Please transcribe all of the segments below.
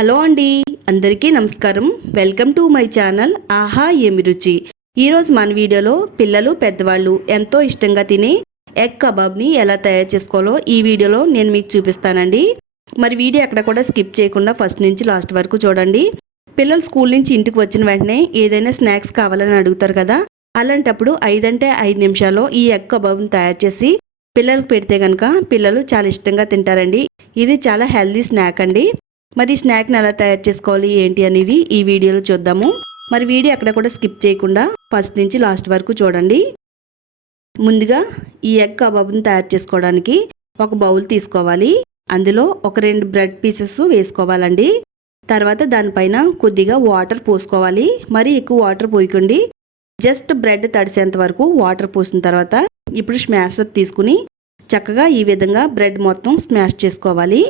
Hello అండి అందరికీ నమస్కారం. వెల్కమ్ టు మై ఛానల్ ఆహా ఏమి రుచి. ఈరోజు మన వీడియోలో పిల్లలు పెద్దవాళ్ళు ఎంతో ఇష్టంగా తినే ఎగ్ కబాబ్ని ఎలా తయారు చేసుకోవాలో ఈ వీడియోలో నేను మీకు చూపిస్తానండి. మరి వీడియో ఎక్కడ కూడా స్కిప్ చేయకుండా ఫస్ట్ నుంచి లాస్ట్ వరకు చూడండి. పిల్లలు స్కూల్ నుంచి ఇంటికి వచ్చిన వెంటనే ఏదైనా స్నాక్స్ కావాలని అడుగుతారు కదా అలాంటప్పుడు ఐదంటే ఐదు నిమిషాల్లో ఈ ఎగ్ కబాబ్ని తయారు చేసి పిల్లలకు పెడితే కనుక పిల్లలు చాలా ఇష్టంగా తింటారండి. ఇది చాలా హెల్దీ స్నాక్ అండి. మరి స్నాక్ని ఎలా తయారు చేసుకోవాలి ఏంటి అనేది ఈ వీడియోలో చూద్దాము. మరి వీడియో అక్కడ కూడా స్కిప్ చేయకుండా ఫస్ట్ నుంచి లాస్ట్ వరకు చూడండి. ముందుగా ఈ ఎగ్ కబాబ్ని తయారు చేసుకోవడానికి ఒక బౌల్ తీసుకోవాలి. అందులో ఒక రెండు బ్రెడ్ పీసెస్ వేసుకోవాలండి. తర్వాత దానిపైన కొద్దిగా వాటర్ పోసుకోవాలి. మరి ఎక్కువ వాటర్ పోయకండి. జస్ట్ బ్రెడ్ తడిసేంత వరకు వాటర్ పోసిన తర్వాత ఇప్పుడు స్మాషర్ తీసుకుని చక్కగా ఈ విధంగా బ్రెడ్ మొత్తం స్మాష్ చేసుకోవాలి.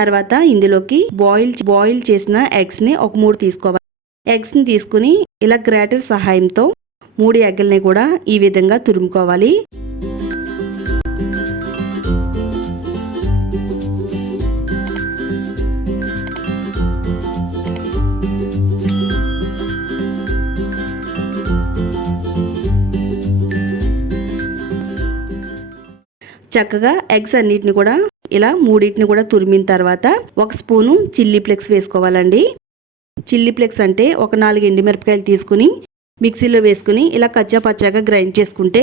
తర్వాత ఇందులోకి బాయిల్ బాయిల్ చేసిన ఎగ్స్ని ఒక మూడు తీసుకోవాలి. ఎగ్స్ని తీసుకుని ఇలా గ్రేటర్ సహాయంతో మూడు ఎగ్గల్ని కూడా ఈ విధంగా తురుముకోవాలి. చక్కగా ఎగ్స్ అన్నిటిని కూడా ఇలా మూడింటిని కూడా తురిమిన తర్వాత ఒక స్పూను చిల్లీ ఫ్లెక్స్ వేసుకోవాలండి. చిల్లీ ఫ్లెక్స్ అంటే ఒక నాలుగు ఎండిమిరపకాయలు తీసుకుని మిక్సీలో వేసుకుని ఇలా కచ్చా పచ్చాగా గ్రైండ్ చేసుకుంటే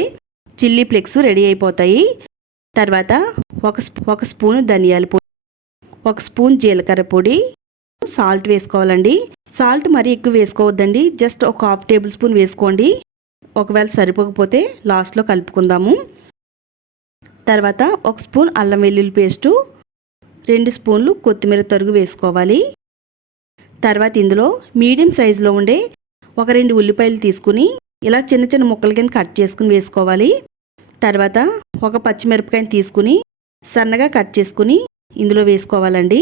చిల్లీ ఫ్లెక్స్ రెడీ అయిపోతాయి. తర్వాత ఒక ఒక స్పూను ధనియాల పొడి ఒక స్పూన్ జీలకర్ర పొడి సాల్ట్ వేసుకోవాలండి. సాల్ట్ మరీ ఎక్కువ వేసుకోవద్దండి. జస్ట్ ఒక హాఫ్ టేబుల్ స్పూన్ వేసుకోండి. ఒకవేళ సరిపోకపోతే లాస్ట్లో కలుపుకుందాము. తర్వాత ఒక స్పూన్ అల్లం వెల్లుల్లి పేస్టు రెండు స్పూన్లు కొత్తిమీర తరుగు వేసుకోవాలి. తర్వాత ఇందులో మీడియం సైజులో ఉండే ఒక రెండు ఉల్లిపాయలు తీసుకుని ఇలా చిన్న చిన్న ముక్కల కింద కట్ చేసుకుని వేసుకోవాలి. తర్వాత ఒక పచ్చిమిరపకాయని తీసుకుని సన్నగా కట్ చేసుకుని ఇందులో వేసుకోవాలండి.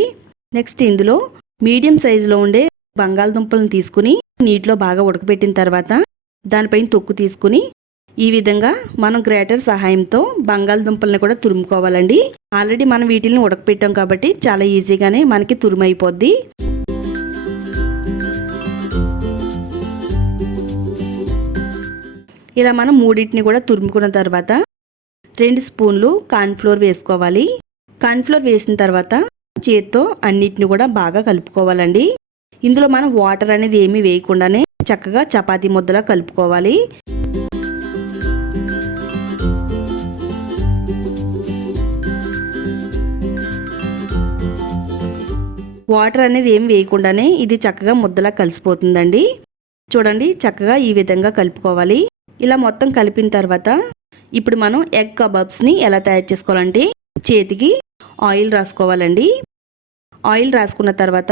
నెక్స్ట్ ఇందులో మీడియం సైజులో ఉండే బంగాళదుంపలను తీసుకుని నీటిలో బాగా ఉడకబెట్టిన తర్వాత దానిపైన తొక్కు తీసుకుని ఈ విధంగా మనం గ్రేటర్ సహాయంతో బంగాళదుంపల్ని కూడా తురుముకోవాలండి. ఆల్రెడీ మనం వీటిని ఉడకపెట్టాం కాబట్టి చాలా ఈజీగానే మనకి తురుమైపోద్ది. ఇలా మనం మూడింటిని కూడా తురుముకున్న తర్వాత రెండు స్పూన్లు కార్న్ఫ్లోర్ వేసుకోవాలి. కార్న్ఫ్లోర్ వేసిన తర్వాత చేత్తో అన్నిటిని కూడా బాగా కలుపుకోవాలండి. ఇందులో మనం వాటర్ అనేది ఏమీ వేయకుండానే చక్కగా చపాతీ ముద్దలా కలుపుకోవాలి. వాటర్ అనేది ఏం వేయకుండానే ఇది చక్కగా ముద్దలా కలిసిపోతుందండి. చూడండి చక్కగా ఈ విధంగా కలుపుకోవాలి. ఇలా మొత్తం కలిపిన తర్వాత ఇప్పుడు మనం ఎగ్ కబాబ్స్ని ఎలా తయారు చేసుకోవాలంటే చేతికి ఆయిల్ రాసుకోవాలండి. ఆయిల్ రాసుకున్న తర్వాత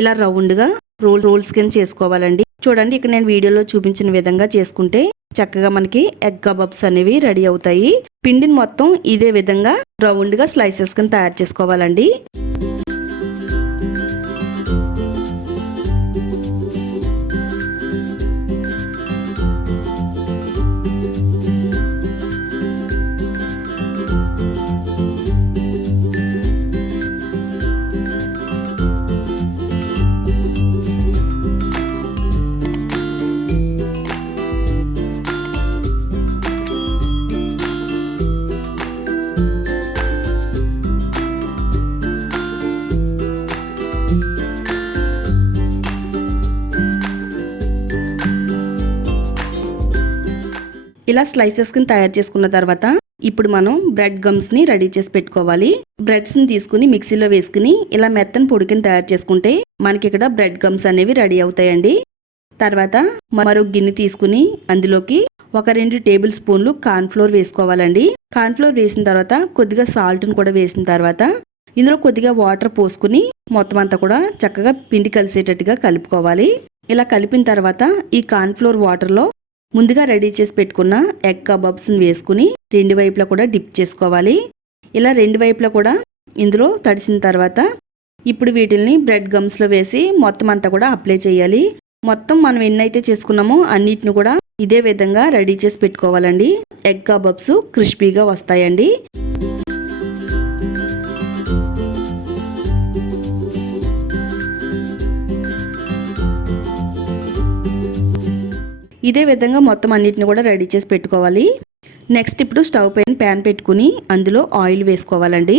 ఇలా రౌండ్గా రోల్ రోల్స్ కింద చేసుకోవాలండి. చూడండి ఇక్కడ నేను వీడియోలో చూపించిన విధంగా చేసుకుంటే చక్కగా మనకి ఎగ్ కబాబ్స్ అనేవి రెడీ అవుతాయి. పిండిని మొత్తం ఇదే విధంగా రౌండ్గా స్లైసెస్ కింద తయారు చేసుకోవాలండి. ఇలా స్లైసెస్ కింద తయారు చేసుకున్న తర్వాత ఇప్పుడు మనం బ్రెడ్ గమ్స్ని రెడీ చేసి పెట్టుకోవాలి. బ్రెడ్స్ని తీసుకుని మిక్సీలో వేసుకుని ఇలా మెత్తని పొడికిని తయారు చేసుకుంటే మనకి ఇక్కడ బ్రెడ్ గమ్స్ అనేవి రెడీ అవుతాయండి. తర్వాత మరో గిన్నె తీసుకుని అందులోకి ఒక రెండు టేబుల్ స్పూన్లు కార్న్ఫ్లోర్ వేసుకోవాలండి. కార్న్ఫ్లోర్ వేసిన తర్వాత కొద్దిగా సాల్ట్ని కూడా వేసిన తర్వాత ఇందులో కొద్దిగా వాటర్ పోసుకుని మొత్తం అంతా కూడా చక్కగా పిండి కలిసేటట్టుగా కలుపుకోవాలి. ఇలా కలిపిన తర్వాత ఈ కార్న్ఫ్లోర్ వాటర్లో ముందుగా రెడీ చేసి పెట్టుకున్న ఎగ్ కబాబ్స్ని వేసుకుని రెండు వైపులా కూడా డిప్ చేసుకోవాలి. ఇలా రెండు వైపులా కూడా ఇందులో తడిసిన తర్వాత ఇప్పుడు వీటిల్ని బ్రెడ్ గమ్స్లో వేసి మొత్తం అంతా కూడా అప్లై చేయాలి. మొత్తం మనం ఎన్నైతే చేసుకున్నామో అన్నిటిని కూడా ఇదే విధంగా రెడీ చేసి పెట్టుకోవాలండి. ఎగ్ కబాబ్స్ క్రిస్పీగా వస్తాయండి. ఇదే విధంగా మొత్తం అన్నిటిని కూడా రెడీ చేసి పెట్టుకోవాలి. నెక్స్ట్ ఇప్పుడు స్టవ్ పైన ప్యాన్ పెట్టుకుని అందులో ఆయిల్ వేసుకోవాలండి.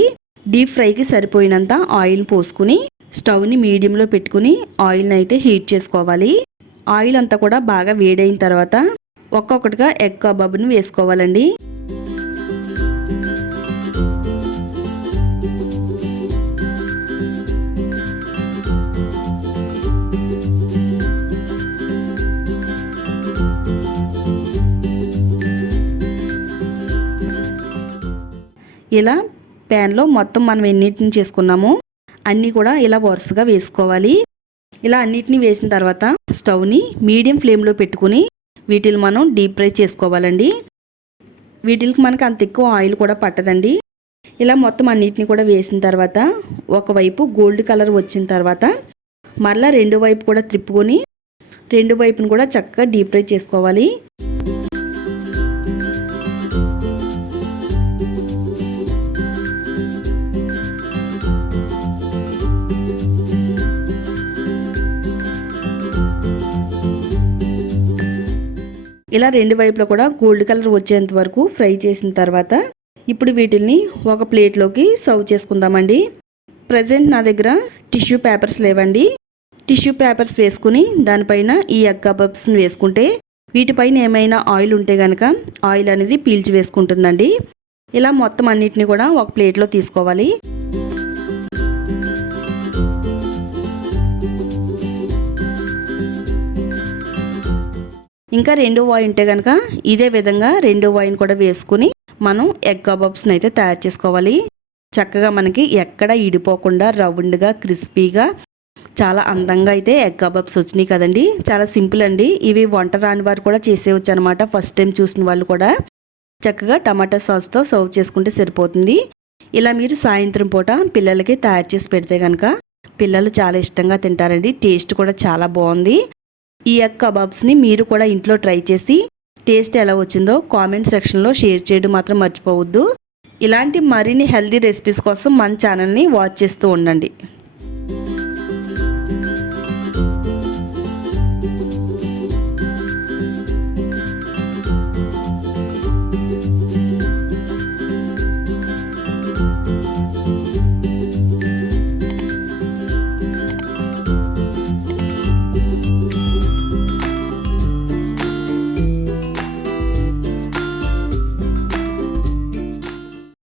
డీప్ ఫ్రైకి సరిపోయినంత ఆయిల్ పోసుకుని స్టవ్ని మీడియంలో పెట్టుకుని ఆయిల్ని అయితే హీట్ చేసుకోవాలి. ఆయిల్ అంతా కూడా బాగా వేడైన తర్వాత ఒక్కొక్కటిగా ఎగ్ కబాబ్ని వేసుకోవాలండి. ఇలా ప్యాన్లో మొత్తం మనం ఎన్నిటిని చేసుకున్నామో అన్నీ కూడా ఇలా వరుసగా వేసుకోవాలి. ఇలా అన్నిటిని వేసిన తర్వాత స్టవ్ని మీడియం ఫ్లేమ్లో పెట్టుకుని వీటిని మనం డీప్ ఫ్రై చేసుకోవాలండి. వీటికి మనకు అంత ఎక్కువ ఆయిల్ కూడా పట్టదండి. ఇలా మొత్తం అన్నిటిని కూడా వేసిన తర్వాత ఒకవైపు గోల్డ్ కలర్ వచ్చిన తర్వాత మరలా రెండు వైపు కూడా త్రిప్పుకొని రెండు వైపును కూడా చక్కగా డీప్ ఫ్రై చేసుకోవాలి. ఇలా రెండు వైపులా కూడా గోల్డ్ కలర్ వచ్చేంత వరకు ఫ్రై చేసిన తర్వాత ఇప్పుడు వీటిని ఒక ప్లేట్లోకి సర్వ్ చేసుకుందామండి. ప్రజెంట్ నా దగ్గర టిష్యూ పేపర్స్ లేవండి. టిష్యూ పేపర్స్ వేసుకుని దానిపైన ఈ ఎగ్ కబాబ్స్ని వేసుకుంటే వీటిపైన ఏమైనా ఆయిల్ ఉంటే కనుక ఆయిల్ అనేది పీల్చి వేసుకుంటుందండి. ఇలా మొత్తం అన్నిటిని కూడా ఒక ప్లేట్లో తీసుకోవాలి. ఇంకా రెండో వాయి ఉంటే కనుక ఇదే విధంగా రెండో వాయిని కూడా వేసుకుని మనం ఎగ్ కబాబ్స్ని అయితే తయారు చేసుకోవాలి. చక్కగా మనకి ఎక్కడ ఇడిపోకుండా రౌండ్గా క్రిస్పీగా చాలా అందంగా అయితే ఎగ్ కబాబ్స్ వచ్చినాయి కదండి. చాలా సింపుల్ అండి. ఇవి వంట రాని వారు కూడా చేసేవచ్చు అనమాట ఫస్ట్ టైం చూసిన వాళ్ళు కూడా చక్కగా టమాటా సాస్తో సర్వ్ చేసుకుంటే సరిపోతుంది. ఇలా మీరు సాయంత్రం పూట పిల్లలకి తయారు చేసి పెడితే కనుక పిల్లలు చాలా ఇష్టంగా తింటారండి. టేస్ట్ కూడా చాలా బాగుంది. ఈ ఎగ్ కబాబ్స్ని మీరు కూడా ఇంట్లో ట్రై చేసి టేస్ట్ ఎలా వచ్చిందో కామెంట్ సెక్షన్లో షేర్ చేయడం మాత్రం మర్చిపోవద్దు. ఇలాంటి మరిన్ని హెల్దీ రెసిపీస్ కోసం మన ఛానల్ని వాచ్ చేస్తూ ఉండండి.